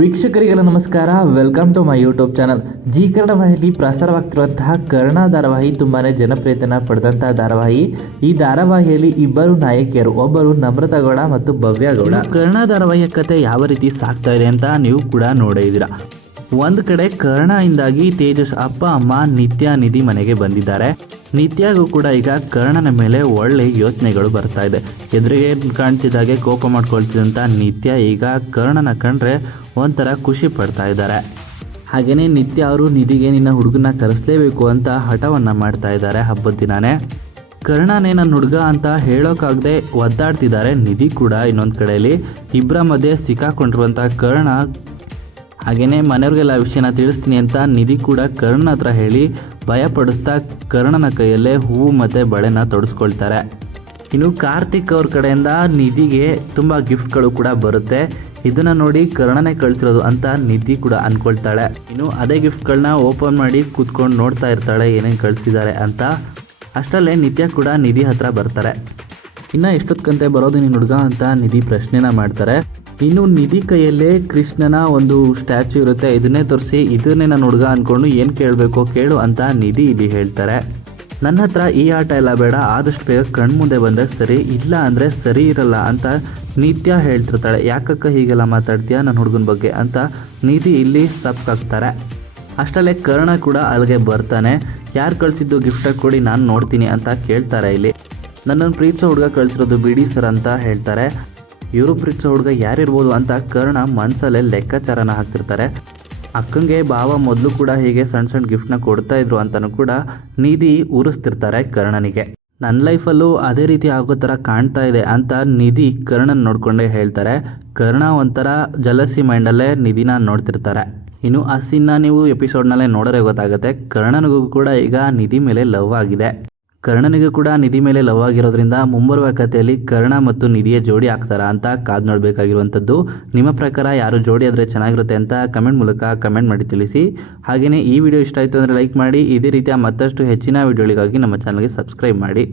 ವೀಕ್ಷಕರಿಗೆಲ್ಲ ನಮಸ್ಕಾರ. Welcome to my YouTube channel Zee Kannada ವಾಹಿನಿ ಪ್ರಸಾರವಾಗ್ತಿರುವಂತಹ ಕರ್ಣ ಧಾರಾವಾಹಿ ತುಂಬಾ ಜನಪ್ರಿಯತೆಯನ್ನು ಪಡೆದಂತಹ ಧಾರಾವಾಹಿ. ಈ ಧಾರಾವಾಹಿಯಲ್ಲಿ ಇಬ್ಬರು ನಾಯಕಿಯರು, ಒಬ್ಬರು ನಮ್ರತಾ ಗೌಡ ಮತ್ತು ಭವ್ಯ ಗೌಡ. ಕರ್ಣ ಧಾರಾವಾಹಿಯ ಕತೆ ಯಾವ ರೀತಿ ಸಾಗ್ತಾ ಇದೆ ಅಂತ ನೀವು ಕೂಡ ನೋಡೇ ಇದ್ದೀರಾ. ಒಂದು ಕಡೆ ಕರ್ಣದಿಂದಾಗಿ ತೇಜಸ್ ಅಪ್ಪ, ಅಮ್ಮ, ನಿತ್ಯ, ನಿಧಿ ಮನೆಗೆ ಬಂದಿದ್ದಾರೆ. ನಿತ್ಯಾಗೂ ಕೂಡ ಈಗ ಕರ್ಣನ ಮೇಲೆ ಒಳ್ಳೆ ಯೋಚನೆಗಳು ಬರ್ತಾ ಇದೆ. ಎದುರಿಗೆ ಕಾಣ್ತಿದ್ದಾಗೆ ಕೋಪ ಮಾಡ್ಕೊಳ್ತಿದ್ದಂಥ ನಿತ್ಯ ಈಗ ಕರ್ಣನ ಕಂಡ್ರೆ ಒಂಥರ ಖುಷಿ ಪಡ್ತಾ ಇದ್ದಾರೆ. ಹಾಗೆಯೇ ನಿತ್ಯ ಅವರು ನಿಧಿಗೆ ನಿನ್ನ ಹುಡುಗನ ಕರೆಸಲೇಬೇಕು ಅಂತ ಹಠವನ್ನು ಮಾಡ್ತಾ ಇದ್ದಾರೆ ಹಬ್ಬದ ದಿನಾನೇ. ಕರ್ಣನೇ ನನ್ನ ಹುಡುಗ ಅಂತ ಹೇಳೋಕ್ಕಾಗದೆ ಒದ್ದಾಡ್ತಿದ್ದಾರೆ ನಿಧಿ ಕೂಡ ಇನ್ನೊಂದು ಕಡೆಯಲ್ಲಿ. ಇಬ್ಬರ ಮಧ್ಯೆ ಸಿಕ್ಕಾಕೊಂಡಿರುವಂಥ ಕರ್ಣ ಹಾಗೆಯೇ ಮನೆಯವ್ರಿಗೆಲ್ಲ ವಿಷಯನ ತಿಳಿಸ್ತೀನಿ ಅಂತ ನಿಧಿ ಕೂಡ ಕರ್ಣ ಹತ್ರ ಹೇಳಿ ಭಯಪಡಿಸ್ತಾ ಕರ್ಣನ ಕೈಯಲ್ಲೇ ಹೂವು ಮತ್ತು ಬಳೆನ ತೊಡಸ್ಕೊಳ್ತಾರೆ. ಇನ್ನು ಕಾರ್ತಿಕ್ ಅವ್ರ ಕಡೆಯಿಂದ ನಿಧಿಗೆ ತುಂಬ ಗಿಫ್ಟ್ಗಳು ಕೂಡ ಬರುತ್ತೆ. ಇದನ್ನು ನೋಡಿ ಕರ್ಣನೇ ಕಳಿಸಿರೋದು ಅಂತ ನಿಧಿ ಕೂಡ ಅಂದ್ಕೊಳ್ತಾಳೆ ಇನ್ನು ಅದೇ ಗಿಫ್ಟ್ಗಳನ್ನ ಓಪನ್ ಮಾಡಿ ಕೂತ್ಕೊಂಡು ನೋಡ್ತಾ ಇರ್ತಾಳೆ ಏನೇನು ಕಳಿಸಿದ್ದಾರೆ ಅಂತ. ಅಷ್ಟರಲ್ಲೇ ನಿತ್ಯ ಕೂಡ ನಿಧಿ ಹತ್ರ ಬರ್ತಾರೆ. ಇನ್ನು ಎಷ್ಟೊತ್ಕಂತೆ ಬರೋದು ನಿನ್ನ ಹುಡುಗ ಅಂತ ನಿಧಿ ಪ್ರಶ್ನೆನ ಮಾಡ್ತಾರೆ. ಇನ್ನು ನಿಧಿ ಕೈಯಲ್ಲೇ ಕೃಷ್ಣನ ಒಂದು ಸ್ಟ್ಯಾಚು ಇರುತ್ತೆ. ಇದನ್ನೇ ತೋರಿಸಿ ಇದನ್ನೇ ನಾನು ಹುಡುಗ ಅಂದ್ಕೊಂಡು ಏನು ಕೇಳಬೇಕು ಕೇಳು ಅಂತ ನಿಧಿ ಇಲ್ಲಿ ಹೇಳ್ತಾರೆ. ನನ್ನ ಹತ್ರ ಈ ಆಟ ಎಲ್ಲ ಬೇಡ, ಆದಷ್ಟು ಬೇಗ ಕಣ್ಮುಂದೆ ಬಂದರೆ ಸರಿ, ಇಲ್ಲ ಅಂದರೆ ಸರಿ ಇರಲ್ಲ ಅಂತ ನಿತ್ಯ ಹೇಳ್ತಿರ್ತಾಳೆ. ಯಾಕಕ್ಕ ಹೀಗೆಲ್ಲ ಮಾತಾಡ್ತೀಯ ನನ್ನ ಹುಡುಗನ ಬಗ್ಗೆ ಅಂತ ನಿಧಿ ಇಲ್ಲಿ ಸಪ್ಕಾಗ್ತಾರೆ ಅಷ್ಟಲ್ಲೇ ಕರ್ಣ ಕೂಡ ಅಲ್ಲಿಗೆ ಬರ್ತಾನೆ. ಯಾರು ಕಳಿಸಿದ್ದು ಗಿಫ್ಟಾಗಿ ಕೊಡಿ ನಾನು ನೋಡ್ತೀನಿ ಅಂತ ಕೇಳ್ತಾರೆ ಇಲ್ಲಿ. ನನ್ನನ್ನು ಪ್ರೀತಿಸೋ ಹುಡುಗ ಕಳಿಸಿರೋದು ಬಿಡಿ ಸರ್ ಅಂತ ಹೇಳ್ತಾರೆ. ಇವರು ಪ್ರೀತಿಸೋ ಹುಡುಗ ಯಾರಿರ್ಬೋದು ಅಂತ ಕರ್ಣ ಮನಸ್ಸಲ್ಲೇ ಲೆಕ್ಕಾಚಾರನ ಹಾಕ್ತಿರ್ತಾರೆ. ಅಕ್ಕಂಗೆ ಭಾವ ಮೊದಲು ಕೂಡ ಹೀಗೆ ಸಣ್ಣ ಸಣ್ಣ ಗಿಫ್ಟ್ನ ಕೊಡ್ತಾ ಇದ್ರು ಅಂತಲೂ ಕೂಡ ನಿಧಿ ಉರಿಸ್ತಿರ್ತಾರೆ ಕರ್ಣನಿಗೆ. ನನ್ನ ಲೈಫಲ್ಲೂ ಅದೇ ರೀತಿ ಆಗೋ ಥರ ಕಾಣ್ತಾ ಇದೆ ಅಂತ ನಿಧಿ ಕರ್ಣನ್ ನೋಡ್ಕೊಂಡೇ ಹೇಳ್ತಾರೆ. ಕರ್ಣ ಒಂಥರ ಜಲಸಿ ಮೈಂಡಲ್ಲೇ ನಿಧಿನ ನೋಡ್ತಿರ್ತಾರೆ. ಇನ್ನು ಆ ಸೀನ್ನ ನೀವು ಎಪಿಸೋಡ್ನಲ್ಲೇ ನೋಡೋರೆ ಗೊತ್ತಾಗುತ್ತೆ. ಕರ್ಣನಿಗೂ ಕೂಡ ಈಗ ನಿಧಿ ಮೇಲೆ ಲವ್ ಆಗಿದೆ. ಕರ್ಣನಿಗೂ ಕೂಡ ನಿಧಿ ಮೇಲೆ ಲವ್ ಆಗಿರೋದ್ರಿಂದ ಮುಂಬರುವ ಕಥೆಯಲ್ಲಿ ಕರ್ಣ ಮತ್ತು ನಿಧಿಯ ಜೋಡಿ ಆಗ್ತಾರಾ ಅಂತ ಕಾದು ನೋಡಬೇಕಾಗಿರುವಂಥದ್ದು. ನಿಮ್ಮ ಪ್ರಕಾರ ಯಾರು ಜೋಡಿ ಆದರೆ ಚೆನ್ನಾಗಿರುತ್ತೆ ಅಂತ ಕಮೆಂಟ್ ಮೂಲಕ ಕಮೆಂಟ್ ಮಾಡಿ ತಿಳಿಸಿ. ಹಾಗೆಯೇ ಈ ವಿಡಿಯೋ ಇಷ್ಟ ಆಯಿತು ಅಂದರೆ ಲೈಕ್ ಮಾಡಿ. ಇದೇ ರೀತಿಯ ಮತ್ತಷ್ಟು ಹೆಚ್ಚಿನ ವಿಡಿಯೋಗಳಿಗಾಗಿ ನಮ್ಮ ಚಾನಲ್ಗೆ ಸಬ್ಸ್ಕ್ರೈಬ್ ಮಾಡಿ.